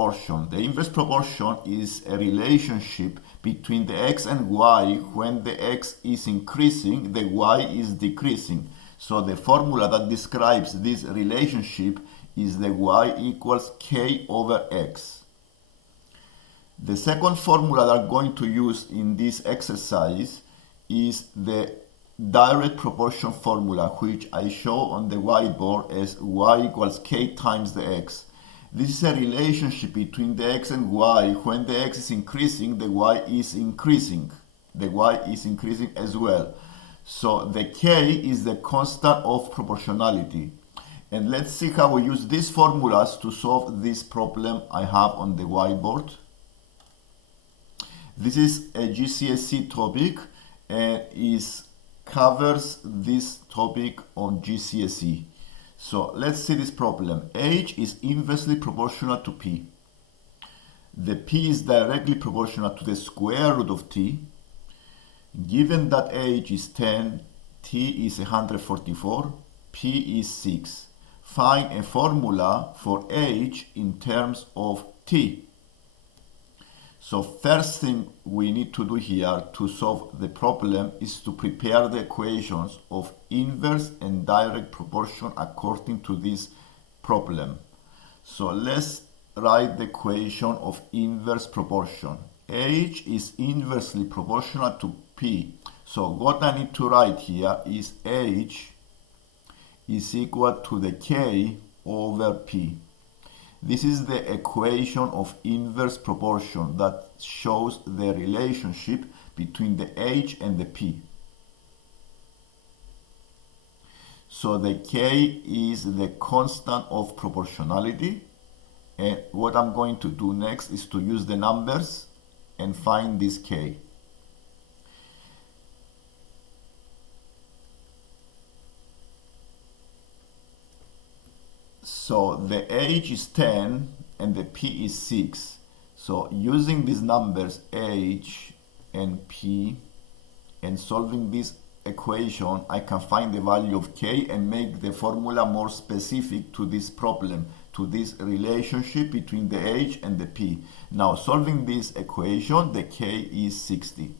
proportion. The inverse proportion is a relationship between the x and y. When the x is increasing, the y is decreasing. So the formula that describes this relationship is the y equals k over x. The second formula that I'm going to use in this exercise is the direct proportion formula, which I show on the whiteboard as y equals k times the x. This is a relationship between the x and y. When the x is increasing, the y is increasing. The y is increasing as well. So the k is the constant of proportionality. And let's see how we use these formulas to solve this problem I have on the whiteboard. This is a GCSE topic and covers this topic on GCSE. So let's see this problem. H is inversely proportional to P. The P is directly proportional to the square root of T. Given that H is 10, T is 144, P is 6. Find a formula for H in terms of T. So first thing we need to do here to solve the problem is to prepare the equations of inverse and direct proportion according to this problem. So let's write the equation of inverse proportion. H is inversely proportional to P. So what I need to write here is H is equal to the K over P. This is the equation of inverse proportion that shows the relationship between the H and the P. So the K is the constant of proportionality, and what I'm going to do next is to use the numbers and find this K. So the H is 10 and the P is 6. So using these numbers H and P and solving this equation, I can find the value of K and make the formula more specific to this problem, to this relationship between the H and the P. Now solving this equation, the K is 60.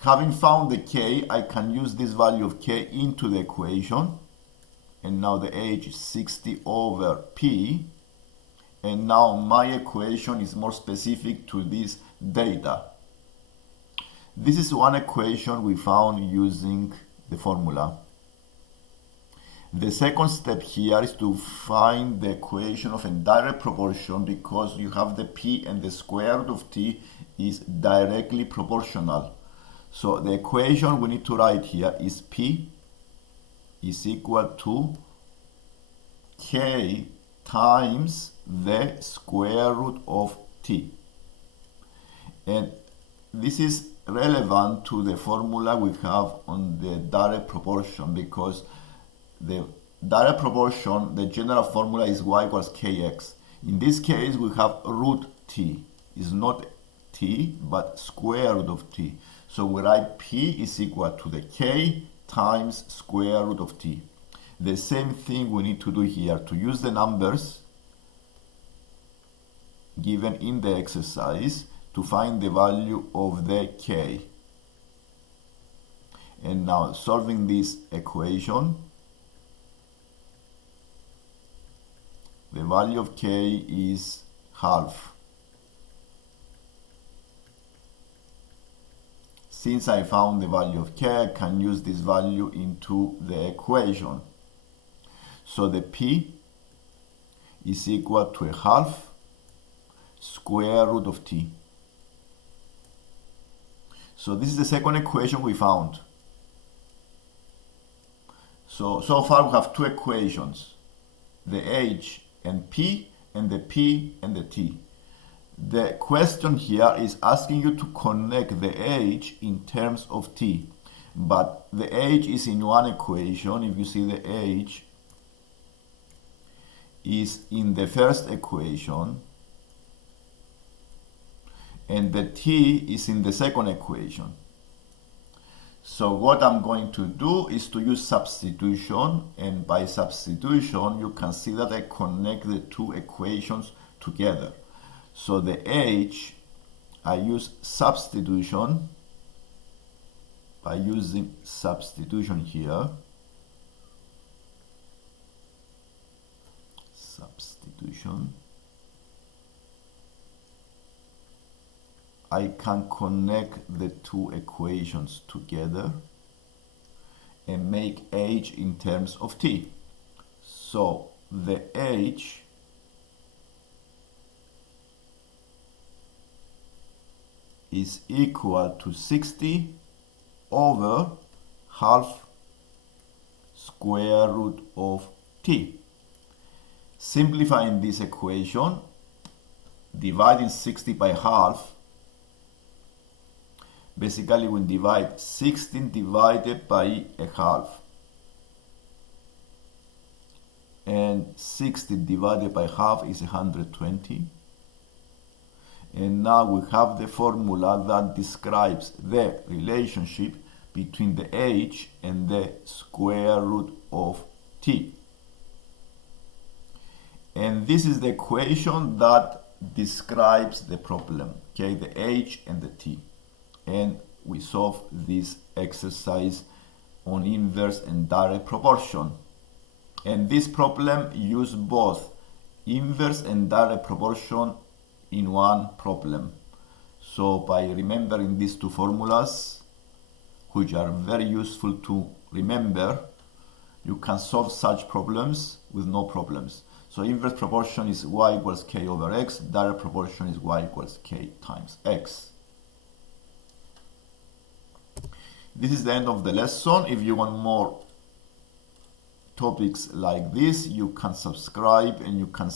Having found the K, I can use this value of K into the equation. And now the H is 60 over P. And now my equation is more specific to this data. This is one equation we found using the formula. The second step here is to find the equation of indirect proportion, because you have the P and the square root of T is directly proportional. So the equation we need to write here is P is equal to K times the square root of T. And this is relevant to the formula we have on the direct proportion, because the direct proportion, the general formula is y equals kx. In this case, we have root T. It's not T, but square root of T. So we write P is equal to the K times square root of T. The same thing we need to do here to use the numbers given in the exercise to find the value of the K. And now solving this equation, the value of K is half. Since I found the value of K, I can use this value into the equation. So the P is equal to a half square root of T. So this is the second equation we found. So far we have two equations, the H and P and the P and the T. The question here is asking you to connect the H in terms of T, but the H is in one equation. If you see, the H is in the first equation and the T is in the second equation. So what I'm going to do is to use substitution, and by substitution you can see that I connect the two equations together. So the h, I use substitution by using substitution here. Substitution. I can connect the two equations together and make h in terms of t. So the h is equal to 60 over half square root of t. Simplifying this equation, dividing 60 by half, basically we divide 16 divided by a half, and 60 divided by half is 120. And now we have the formula that describes the relationship between the h and the square root of t. And this is the equation that describes the problem, okay, the h and the t. And we solve this exercise on inverse and direct proportion. And this problem uses both inverse and direct proportion in one problem. So by remembering these two formulas, which are very useful to remember, you can solve such problems with no problems. So inverse proportion is y equals k over x, direct proportion is y equals k times x. This is the end of the lesson. If you want more topics like this, you can subscribe and you can